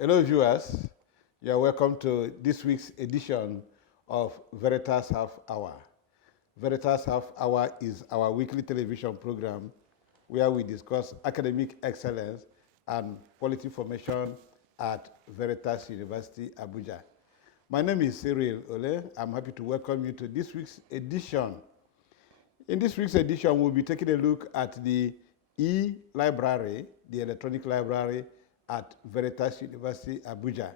Hello, viewers. You are welcome to this week's edition of VERITAS Half Hour. VERITAS Half Hour is our weekly television program where we discuss academic excellence and quality formation at VERITAS University, Abuja. My name is Cyril Ole. I'm happy to welcome you to this week's edition. In this week's edition, we'll be taking a look at the e-library, the electronic library at VERITAS University, Abuja,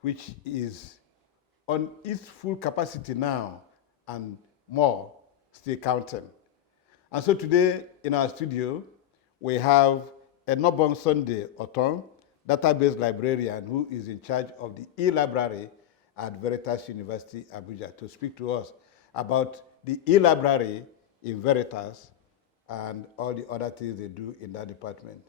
which is on its full capacity now and more still counting. And so today in our studio, we have Enobong Sunday Oton, database librarian who is in charge of the e-library at VERITAS University, Abuja, to speak to us about the e-library in VERITAS and all the other things they do in that department.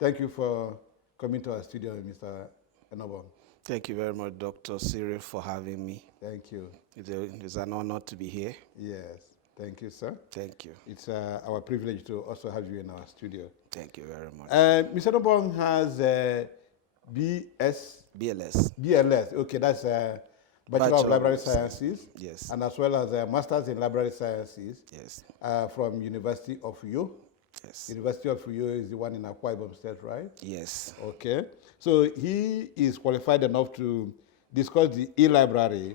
Thank you for coming to our studio, Mr. Enobong. Thank you very much, Dr. Cyril, for having me. Thank you. It's an honor to be here. Yes, thank you, sir. Thank you. It's our privilege to also have you in our studio. Thank you very much. Mr. Enobong has BLS. Okay, that's Bachelor of Library Sciences. Yes. And as well as a Masters in Library Sciences. Yes. From University of Uyo. Yes. University of Uyo is the one in Akwa Ibom State, right? Yes. Okay. So he is qualified enough to discuss the e-library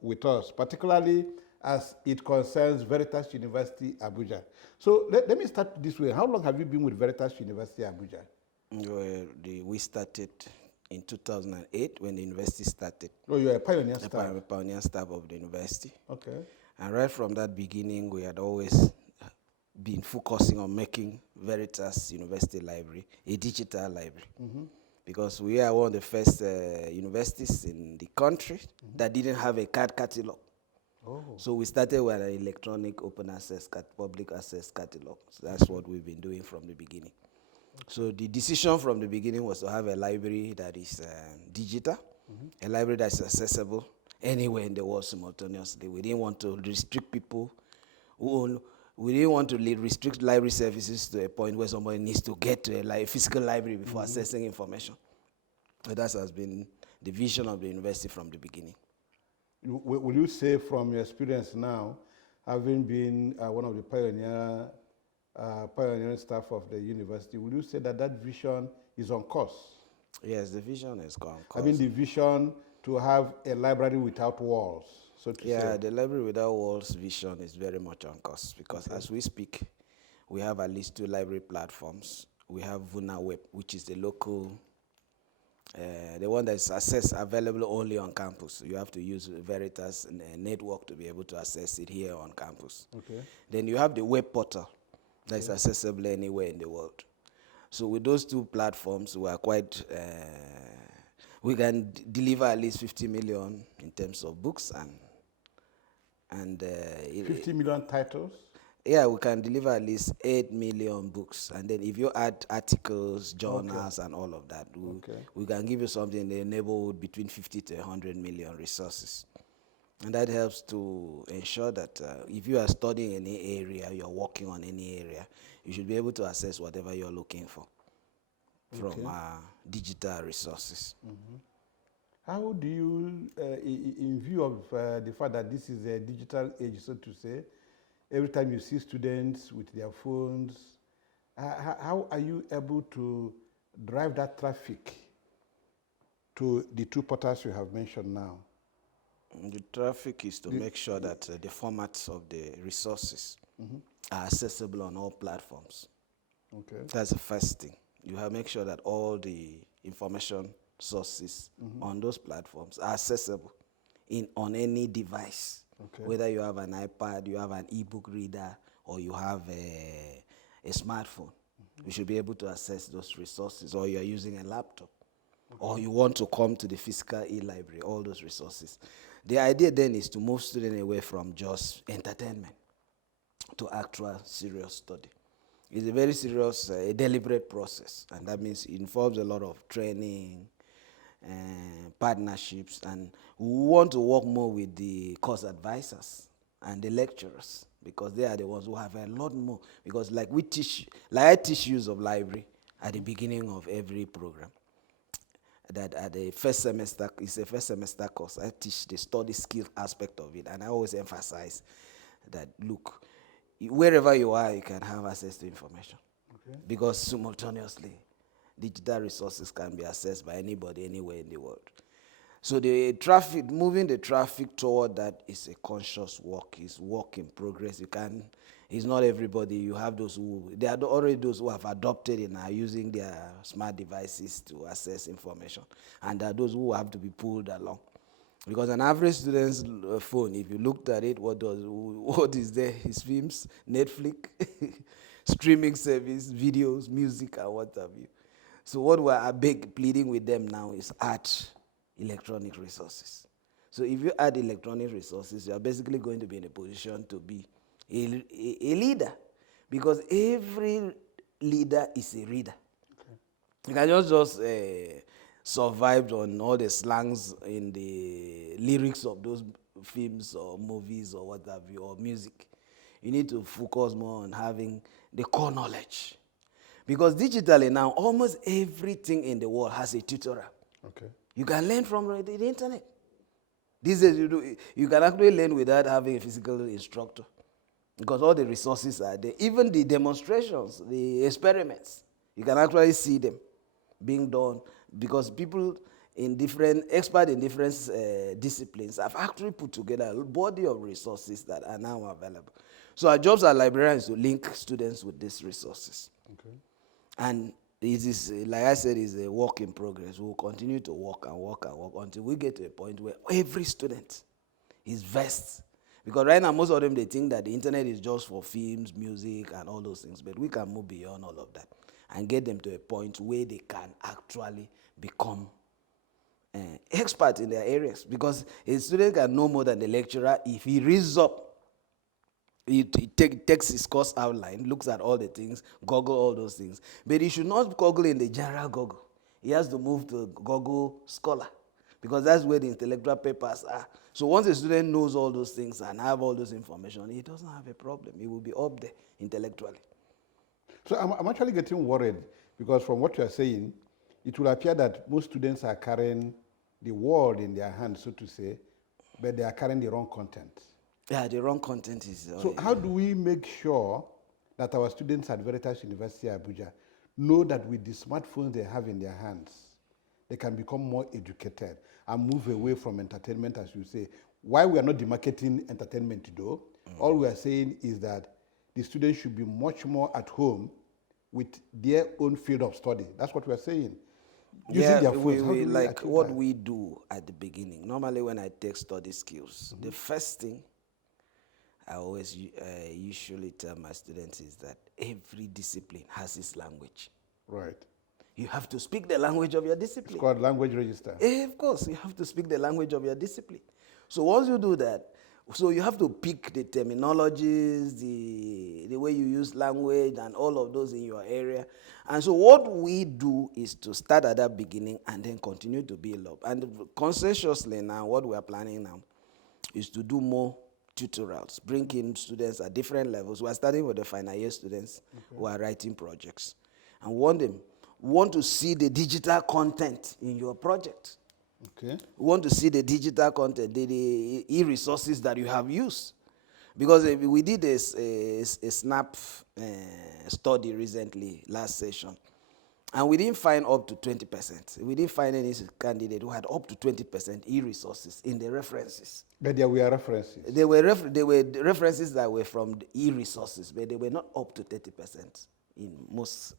with us, particularly as it concerns VERITAS University, Abuja. So let me start this way. How long have you been with VERITAS University, Abuja? Well, we started in 2008 when the university started. Oh, you're a pioneer staff. I'm a pioneer staff of the university. Okay. And right from that beginning, we had always been focusing on making VERITAS University Library a digital library. Mm-hmm. Because we are one of the first universities in the country that didn't have a card catalog. Oh. So we started with an electronic open access, public access catalog. So that's what we've been doing from the beginning. Okay. So the decision from the beginning was to have a library that is digital, a library that's accessible anywhere in the world simultaneously. We didn't want to restrict people we didn't want to restrict library services to a point where somebody needs to get to a physical library before accessing information. So that has been the vision of the university from the beginning. Will you say from your experience now, having been one of the pioneering staff of the university, will you say that that vision is on course? Yes, the vision is on course. I mean the vision to have a library without walls. So yeah, the library without walls vision is very much on course because as we speak, we have at least 2 library platforms. We have Vuna Web, which is the local, the one that is available only on campus. You have to use VERITAS network to be able to access it here on campus. Okay. Then you have the web portal that is accessible anywhere in the world. So with those 2 platforms, we are quite, we can deliver at least 50 million in terms of books and 50 million titles? Yeah, we can deliver at least 8 million books. And then if you add articles, journals, and all of that, we can give you something in the neighborhood between 50 to 100 million resources. And that helps to ensure that if you are studying any area, you're working on any area, you should be able to access whatever you're looking for from digital resources. Mm-hmm. How do you, in view of the fact that this is a digital age, so to say, every time you see students with their phones, how are you able to drive that traffic to the 2 portals you have mentioned now? The traffic is to make sure that the formats of the resources are accessible on all platforms. Okay. That's the first thing. You have to make sure that all the information sources on those platforms are accessible on any device. Okay. Whether you have an iPad, you have an e-book reader, or you have a smartphone, you should be able to access those resources, or you're using a laptop, or you want to come to the physical e-library, all those resources. The idea then is to move students away from just entertainment to actual serious study. It's a very serious, deliberate process, and that means it involves a lot of training, partnerships, and we want to work more with the course advisors and the lecturers because they are the ones who have a lot more. Because like I teach use of library at the beginning of every program. that at the first semester, it's a first semester course. I teach the study skill aspect of it, and I always emphasize that, look, wherever you are, you can have access to information. Okay. Because simultaneously, digital resources can be accessed by anybody, anywhere in the world. So the traffic, moving the traffic toward that is a conscious work, is work in progress. You can, it's not everybody. You have those who, there are already those who have adopted it and are using their smart devices to access information. And there are those who have to be pulled along. Because an average student's phone, if you looked at it, what is there? His films, Netflix, streaming service, videos, music, and what have you. So what we're pleading with them now is add electronic resources. So if you add electronic resources, you are basically going to be in a position to be a leader, because every leader is a reader. Okay. You can just survive on all the slangs in the lyrics of those films or movies or what have you, or music. You need to focus more on having the core knowledge. Because digitally now, almost everything in the world has a tutorial. Okay. You can learn from the internet. These days, you can actually learn without having a physical instructor, because all the resources are there. Even the demonstrations, the experiments, you can actually see them being done, because people experts in different disciplines have actually put together a body of resources that are now available. So our jobs as librarians to link students with these resources. Okay. And it is, like I said, is a work in progress. We will continue to work and work and work until we get to a point where every student is versed. Because right now, most of them, they think that the internet is just for films, music, and all those things. But we can move beyond all of that and get them to a point where they can actually become experts in their areas. Because a student can know more than the lecturer if he reads up. He takes his course outline, looks at all the things, Google all those things. But he should not Google in the general Google. He has to move to Google Scholar, because that's where the intellectual papers are. So once a student knows all those things and have all those information, he doesn't have a problem. He will be up there intellectually. So I'm actually getting worried, because from what you're saying, it will appear that most students are carrying the world in their hands, so to say, but they are carrying the wrong content. Yeah, the wrong content is... So how do we make sure that our students at Veritas University Abuja know that with the smartphones they have in their hands, they can become more educated and move away from entertainment, as you say? Why we are not demarketing entertainment, though, all we are saying is that the students should be much more at home with their own field of study. That's what we are saying. Using their phones. Like what we do at the beginning. Normally when I take study skills, the first thing I always usually tell my students is that every discipline has its language. Right. You have to speak the language of your discipline. It's called language register. Of course, you have to speak the language of your discipline. So once you do that, so you have to pick the terminologies, the way you use language and all of those in your area. And so what we do is to start at that beginning and then continue to build up. And conscientiously now, what we are planning now is to do more tutorials, bring in students at different levels. We are starting with the final year students who are writing projects, and want to see the digital content in your project. Okay. We want to see the digital content, the e-resources that you have used. Because we did a SNAP study recently, last session, and we didn't find up to 20%. We didn't find any candidate who had up to 20% e-resources in the references. But there were references. There were references that were from the e-resources, but they were not up to 30%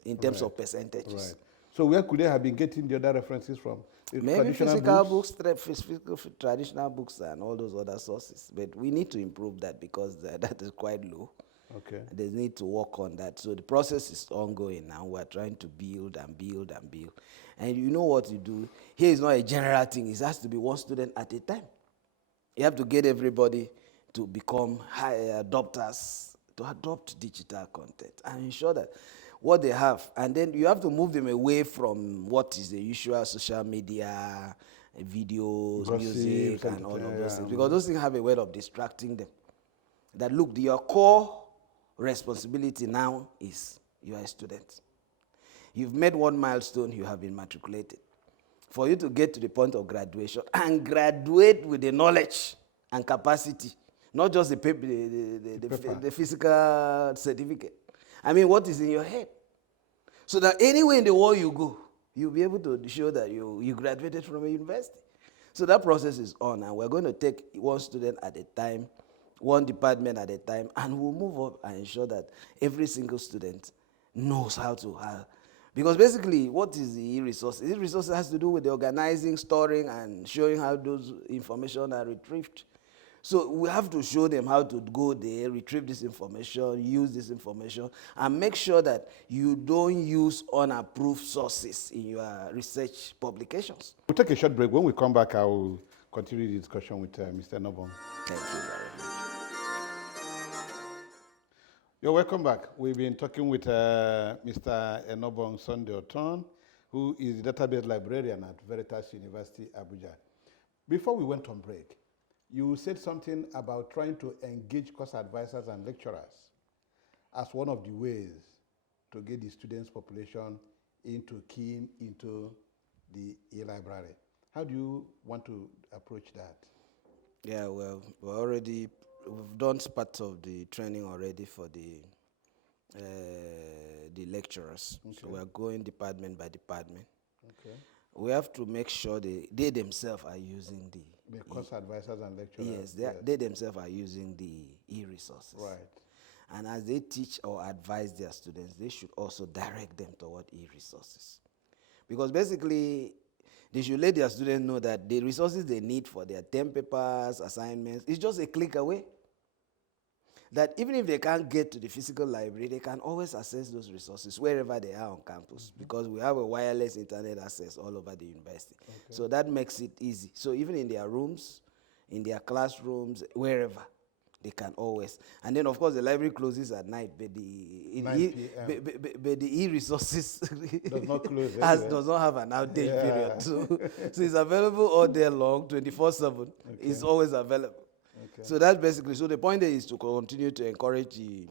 in terms of percentages. Right. So where could they have been getting the other references from? Maybe physical books, traditional books, and all those other sources. But we need to improve that, because that is quite low. Okay. They need to work on that. So the process is ongoing now. We're trying to build and build and build. And you know what you do? Here is not a general thing. It has to be one student at a time. You have to get everybody to become high adopters, to adopt digital content and ensure that what they have. And then you have to move them away from what is the usual social media, videos, music, and all of those things. Because those things have a way of distracting them. That look, your core responsibility now is you are a student. You've made one milestone, you have been matriculated. for you to get to the point of graduation and graduate with the knowledge and capacity, not just the paper, the physical certificate. I mean, what is in your head? So that anywhere in the world you go, you'll be able to show that you graduated from a university. So that process is on, and we're going to take one student at a time, one department at a time, and we'll move up and ensure that every single student knows how to have. Because basically, what is the e-resource? E-resource has to do with the organizing, storing, and showing how those information are retrieved. So we have to show them how to go there, retrieve this information, use this information, and make sure that you don't use unapproved sources in your research publications. We'll take a short break. When we come back, I will continue the discussion with Mr. Nobong. Thank you very much. You're welcome back. We've been talking with Mr. Enobong Sunday Oton, who is the database librarian at Veritas University, Abuja. Before we went on break, you said something about trying to engage course advisors and lecturers as one of the ways to get the students' population keen into the e-library. How do you want to approach that? Yeah, well, we've done part of the training already for the lecturers. Okay. So we're going department by department. Okay. We have to make sure they themselves are using the course advisors and lecturers. Yes, they themselves are using the e-resources. Right. And as they teach or advise their students, they should also direct them toward e-resources. Because basically, they should let their students know that the resources they need for their term papers, assignments, is just a click away. That even if they can't get to the physical library, they can always access those resources wherever they are on campus, because we have a wireless internet access all over the university. Okay. So that makes it easy. So even in their rooms, in their classrooms, wherever, they can always. And then, of course, the library closes at night, but the e-resources does not close does not have an outage period. So it's available all day long, 24/7. Okay. It's always available. Okay. So that's basically, so the point is to continue to encourage the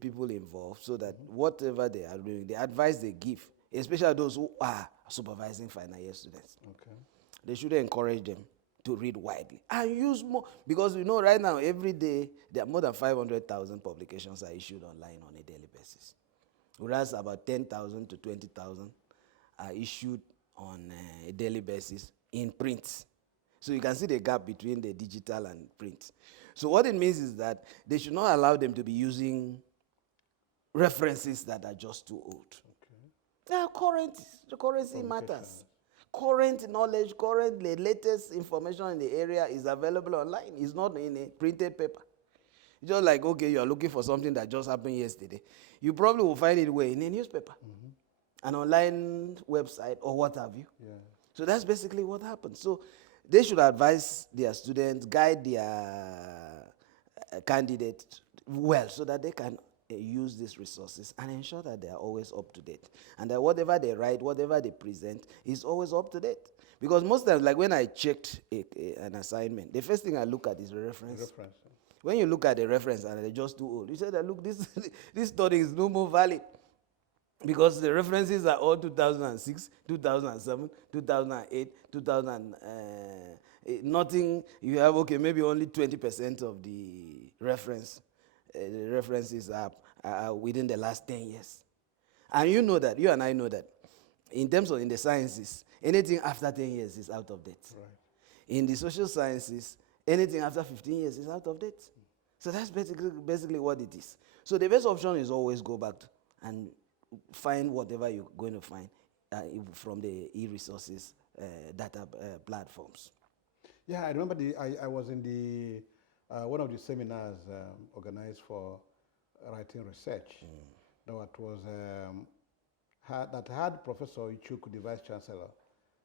people involved, so that whatever they are doing, the advice they give, especially those who are supervising final year students, okay, they should encourage them to read widely and use more, because we know right now, every day, there are more than 500,000 publications are issued online on a daily basis, whereas about 10,000 to 20,000 are issued on a daily basis in print. So you can see the gap between the digital and print. So what it means is that they should not allow them to be using references that are just too old. Okay. They are current. The currency matters. Current knowledge, the latest information in the area is available online. It's not in a printed paper. It's just like, okay, you are looking for something that just happened yesterday. You probably will find it where? In a newspaper. Mm-hmm. An online website or what have you. Yeah. So that's basically what happens. So they should advise their students, guide their candidates well, so that they can use these resources and ensure that they are always up to date. And that whatever they write, whatever they present is always up to date. Because most times, like when I checked an assignment, the first thing I look at is the reference. When you look at the reference and they're just too old, you say that, look, this study is no more valid. Because the references are all 2006, 2007, 2008, 2000, nothing, you have, okay, maybe only 20% of the references are within the last 10 years. And you know that, you and I know that, in terms of in the sciences, anything after 10 years is out of date. Right. In the social sciences, anything after 15 years is out of date. So that's basically what it is. So the best option is always go back and find whatever you're going to find from the e-resources data platforms. Yeah, I remember I was in the one of the seminars organized for writing research that had Professor Ichuku, the Vice Chancellor,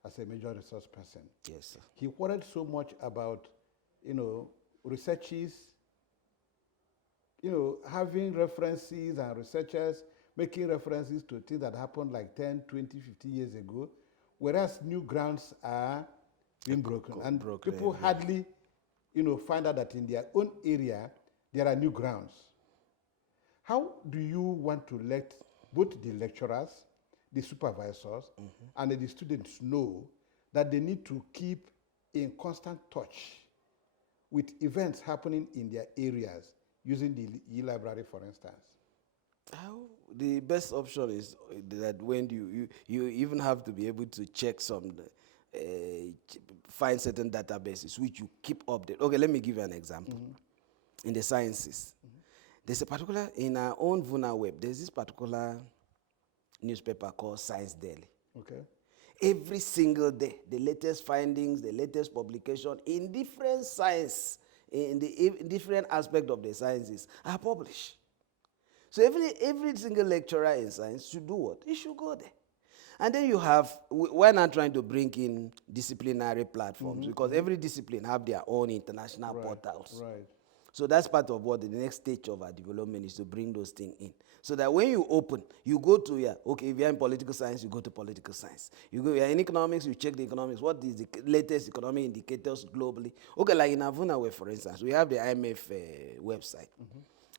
as a major resource person. Yes, sir. He worried so much about, researches, having references and researchers making references to things that happened like 10, 20, 50 years ago, whereas new grounds are being broken. And people hardly, find out that in their own area, there are new grounds. How do you want to let both the lecturers, the supervisors, and the students know that they need to keep in constant touch with events happening in their areas using the e-library, for instance? The best option is that when you even have to be able to check find certain databases which you keep updated. Okay, let me give you an example. In the sciences, there's a particular, in our own Vuna web, there's this particular newspaper called Science Daily. Okay. Every single day, the latest findings, the latest publication in different science, in different aspect of the sciences are published. So every single lecturer in science should do what? He should go there. And then you have, we're not trying to bring in disciplinary platforms because every discipline have their own international portals. Right. So that's part of what the next stage of our development is, to bring those things in. So that when you open, you go to, okay, if you're in political science, you go to political science. You're in economics, you check the economics. What is the latest economic indicators globally? Okay, like in Avuna, for instance, we have the IMF website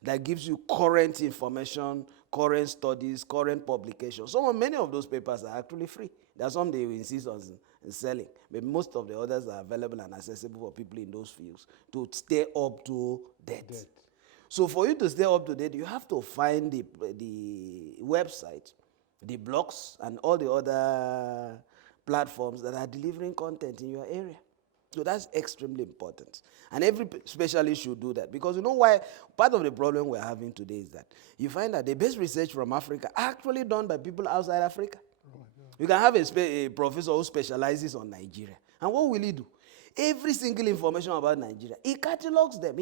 that gives you current information, current studies, current publications. Many of those papers are actually free. There are some they insist on selling, but most of the others are available and accessible for people in those fields to stay up to date. So for you to stay up to date, you have to find the website, the blogs, and all the other platforms that are delivering content in your area. So that's extremely important. And every specialist should do that. Because you know why? Part of the problem we're having today is that you find that the best research from Africa are actually done by people outside Africa. Oh, you can have a professor who specializes on Nigeria. And what will he do? Every single information about Nigeria, he catalogs them.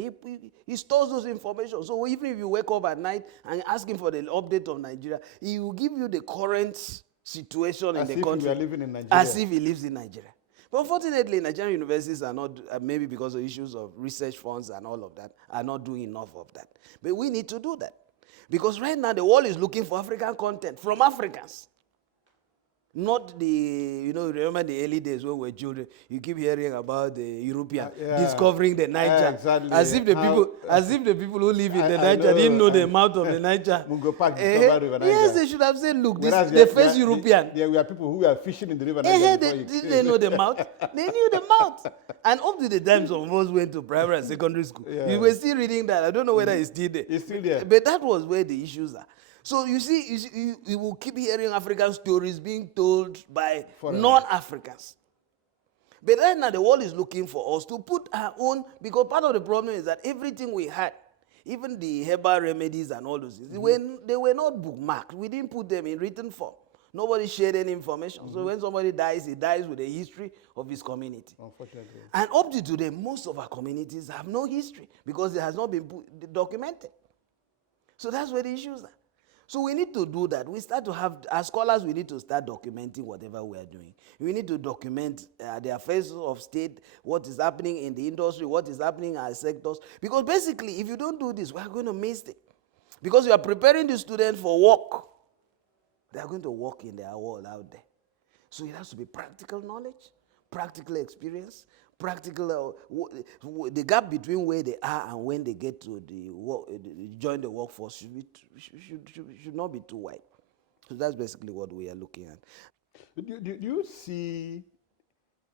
He stores those information. So even if you wake up at night and ask him for the update of Nigeria, he will give you the current situation in the country. As if you are living in Nigeria. As if he lives in Nigeria. But unfortunately, Nigerian universities are not, maybe because of issues of research funds and all of that, are not doing enough of that. But we need to do that. Because right now, the world is looking for African content from Africans. Not remember the early days when we were children, you keep hearing about the European discovering the Niger. Exactly. As if the people who live in the Niger didn't know the mouth of the Niger. Mungo Park discovered River Niger. Yes, they should have said, look, the first European. There were people who were fishing in the River Niger. They know the mouth. They knew the mouth. And up to the time some of us went to primary and secondary school, we were still reading that. I don't know whether it's still there. It's still there. But that was where the issues are. So you see, you will keep hearing African stories being told by non-Africans. But right now the world is looking for us to put our own, because part of the problem is that everything we had, even the herbal remedies and all those things, they were not bookmarked. We didn't put them in written form. Nobody shared any information. So when somebody dies, he dies with a history of his community. Unfortunately. And up to today, most of our communities have no history because it has not been documented. So that's where the issues are. So we need to do that. We start to have, as scholars, we need to start documenting whatever we are doing. We need to document the affairs of state, what is happening in the industry, what is happening in our sectors. Because basically, if you don't do this, we are going to miss it. Because you are preparing the students for work. They are going to work in their world out there. So it has to be practical knowledge, practical experience, practical, the gap between where they are and when they get to join the workforce should not be too wide. So that's basically what we are looking at. Do you see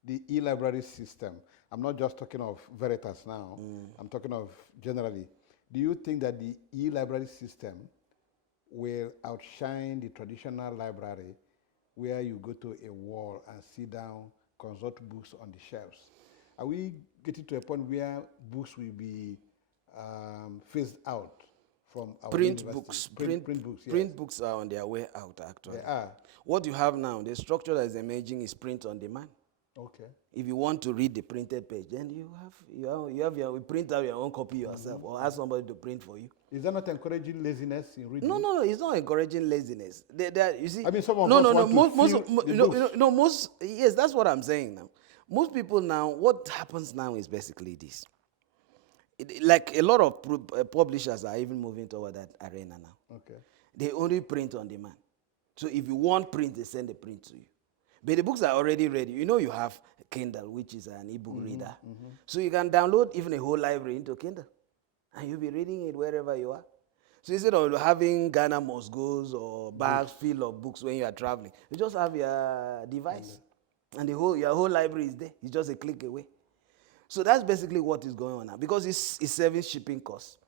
the e-library system? I'm not just talking of Veritas now. I'm talking of generally. Do you think that the e-library system will outshine the traditional library where you go to a wall and sit down, consult books on the shelves? Are we getting to a point where books will be phased out from our print books? Print books, yes. Print books are on their way out, actually. They are. What you have now, the structure that is emerging is print on demand. Okay. If you want to read the printed page, then you print out your own copy yourself or ask somebody to print for you. Is that not encouraging laziness in reading? No, it's not encouraging laziness. You see, I mean, some of us yes, that's what I'm saying now. Most people now, what happens now is basically this. Like a lot of publishers are even moving toward that arena now. Okay. They only print on demand. So if you want print, they send the print to you. But the books are already ready. You know you have Kindle, which is an ebook reader. So you can download even a whole library into Kindle. And you'll be reading it wherever you are. So instead of having Ghana must goes or bags full of books when you are traveling, you just have your device, and your whole library is there. It's just a click away. So that's basically what is going on now, because it's saving shipping costs,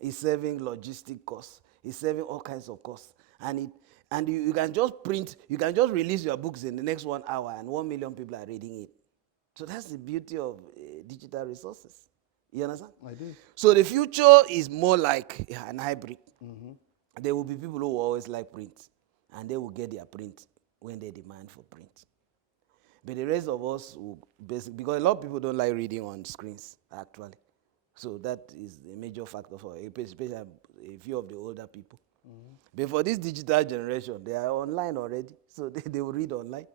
it's saving logistic costs, it's saving all kinds of costs, and you can just print, you can just release your books in the next 1 hour, and 1 million people are reading it. So that's the beauty of digital resources. You understand? I do. So the future is more like an hybrid. There will be people who will always like print, and they will get their print when they demand for print. But the rest of us will basically, because a lot of people don't like reading on screens, actually. So that is a major factor for especially a few of the older people. But for this digital generation, they are online already, so they will read online.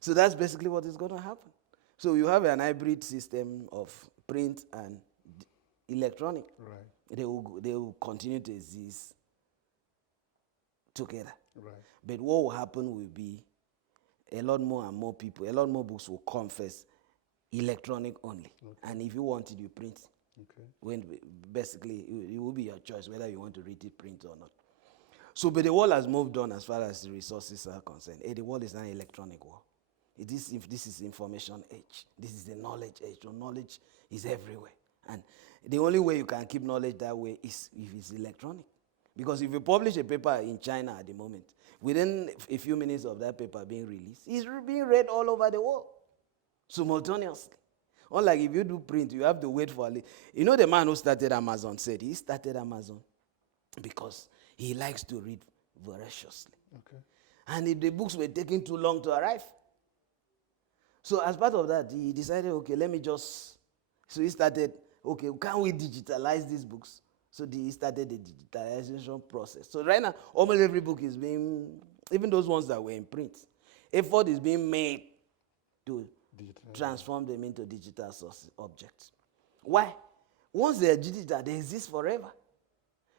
So that's basically what is going to happen. So you have an hybrid system of print and electronic. Right. They will continue to exist together. Right. But what will happen will be a lot more and more people, a lot more books will come first, electronic only. And if you want it, you print. When basically it will be your choice whether you want to read it print or not. So, but the world has moved on as far as the resources are concerned. The world is an electronic world. This is information age. This is the knowledge age. So knowledge is everywhere. And the only way you can keep knowledge that way is if it's electronic. Because if you publish a paper in China at the moment, within a few minutes of that paper being released, it's being read all over the world simultaneously. Unlike if you do print, you have to wait for you know, the man who started Amazon said he started Amazon because he likes to read voraciously. And if the books were taking too long to arrive. So as part of that, he decided, okay, let me just, so he started, okay, can we digitalize these books? So he started the digitalization process. So right now, almost every book is being, even those ones that were in print, effort is being made to transform them into digital source objects. Why? Once they are digital, they exist forever.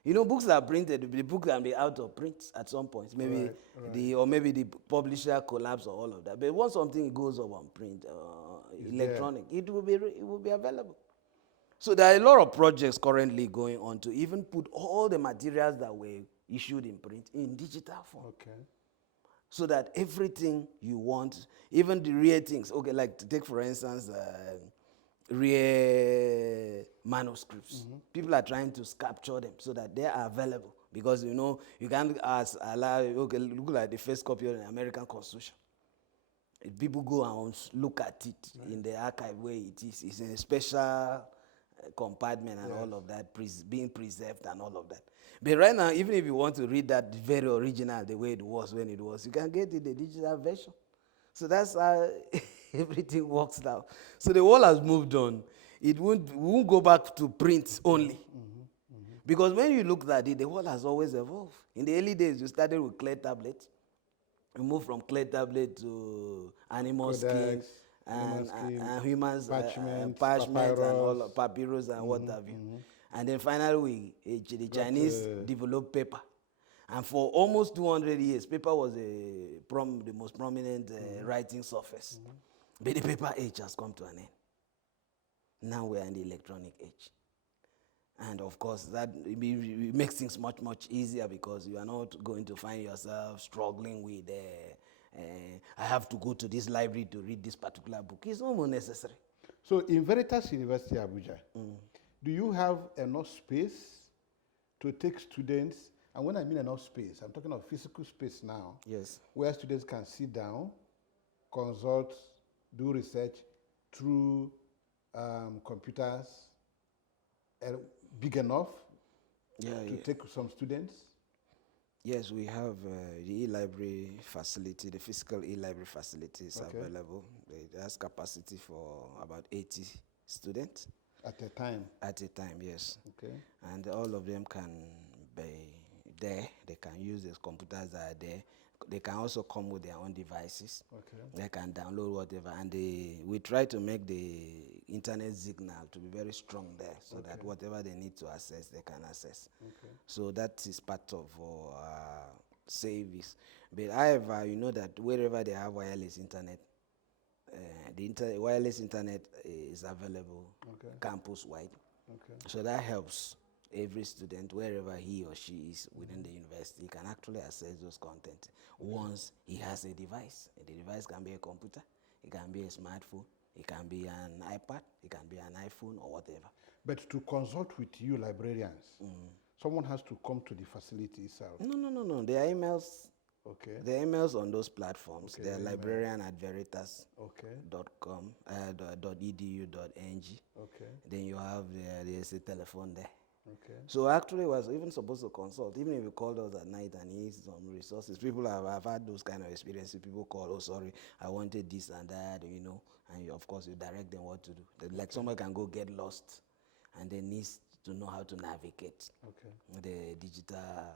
You know, books are printed, the book can be out of print at some point. Maybe maybe the publisher collapse or all of that. But once something goes up on print, electronic, it will be available. So there are a lot of projects currently going on to even put all the materials that were issued in print in digital form. So that everything you want, even the rare things, okay, like to take for instance, rare manuscripts. People are trying to capture them so that they are available. Because, you know, you can't okay, look at the first copy of the American Constitution. If people go and look at it in the archive where it is, it's in a special compartment and all of that, being preserved and all of that. But right now, even if you want to read that very original, the way it was when it was, you can get it the digital version. So that's how everything works now. So the world has moved on. We won't go back to print only. Because when you look at it, the world has always evolved. In the early days, you started with clay tablets. We moved from clay tablet to animal skin and humans, parchment and all papyrus and what have you. And then finally, the Chinese developed paper. And for almost 200 years, paper was the most prominent writing surface. But the paper age has come to an end. Now we are in the electronic age. And of course, that it makes things much, much easier because you are not going to find yourself struggling with, I have to go to this library to read this particular book. It's almost necessary. So in Veritas University, Abuja, do you have enough space to take students? And when I mean enough space, I'm talking of physical space now. Yes. Where students can sit down, consult, do research through computers, big enough to take some students? Yes, we have the e-library facility, the physical e-library facility is available. It has capacity for about 80 students. At a time? At a time, yes. Okay. And all of them can be there. They can use the computers that are there. They can also come with their own devices. They can download whatever. And we try to make the internet signal to be very strong there so that whatever they need to access, they can access. So that is part of our service. But however, you know that wherever they have wireless internet, wireless internet is available campus-wide. So that helps every student, wherever he or she is within the university, can actually access those content once he has a device. The device can be a computer, it can be a smartphone, it can be an iPad, it can be an iPhone or whatever. But to consult with you librarians, someone has to come to the facility itself. No. There are emails. Okay. The emails on those platforms. Okay, They're the email. librarian@veritas.com, .edu.ng. Okay. Then you have there's a telephone there. Okay. So actually, I was even supposed to consult. Even if you called us at night and need some resources, people have had those kind of experiences. People call, oh sorry, I wanted this and that, you know, and you, of course you direct them what to do. Like someone can go get lost, and they needs to know how to navigate the digital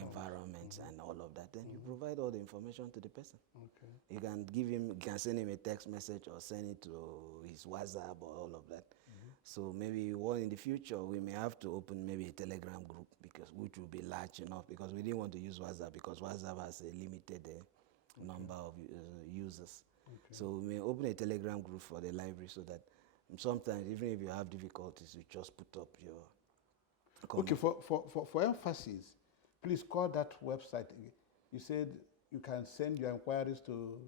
environment and all of that. Then you provide all the information to the person. Okay. You can give him, you can send him a text message or send it to his WhatsApp or all of that. So maybe in the future we may have to open maybe a Telegram group, because which will be large enough, because we didn't want to use WhatsApp because WhatsApp has a limited number of users. So we may open a Telegram group for the library, so that sometimes even if you have difficulties, you just put up your comment. Okay, for emphasis, please call that website. You said you can send your inquiries to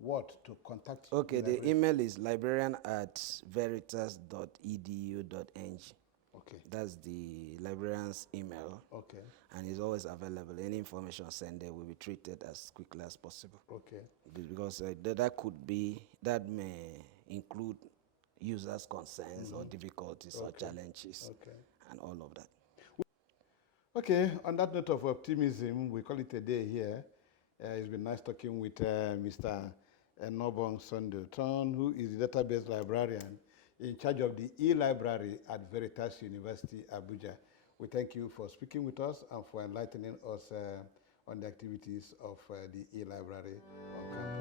what? To contact you? Okay, the email is librarian@veritas.edu.ng. Okay. That's the librarian's email. Okay. And it's always available. Any information sent there will be treated as quickly as possible. Okay. Because that may include users' concerns or difficulties or challenges and all of that. Okay, on that note of optimism, we call it a day here. It's been nice talking with Mr. Nobong Sondoton, who is the database librarian in charge of the e-library at Veritas University, Abuja. We thank you for speaking with us and for enlightening us on the activities of the e-library on campus.